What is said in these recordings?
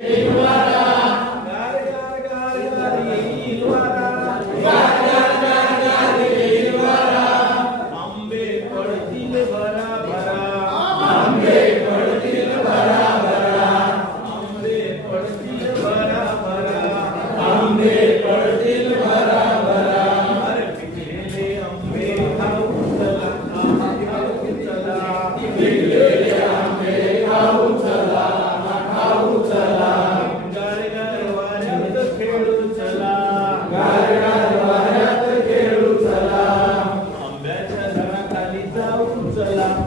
Amen. Yeah. Yeah.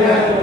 Yeah.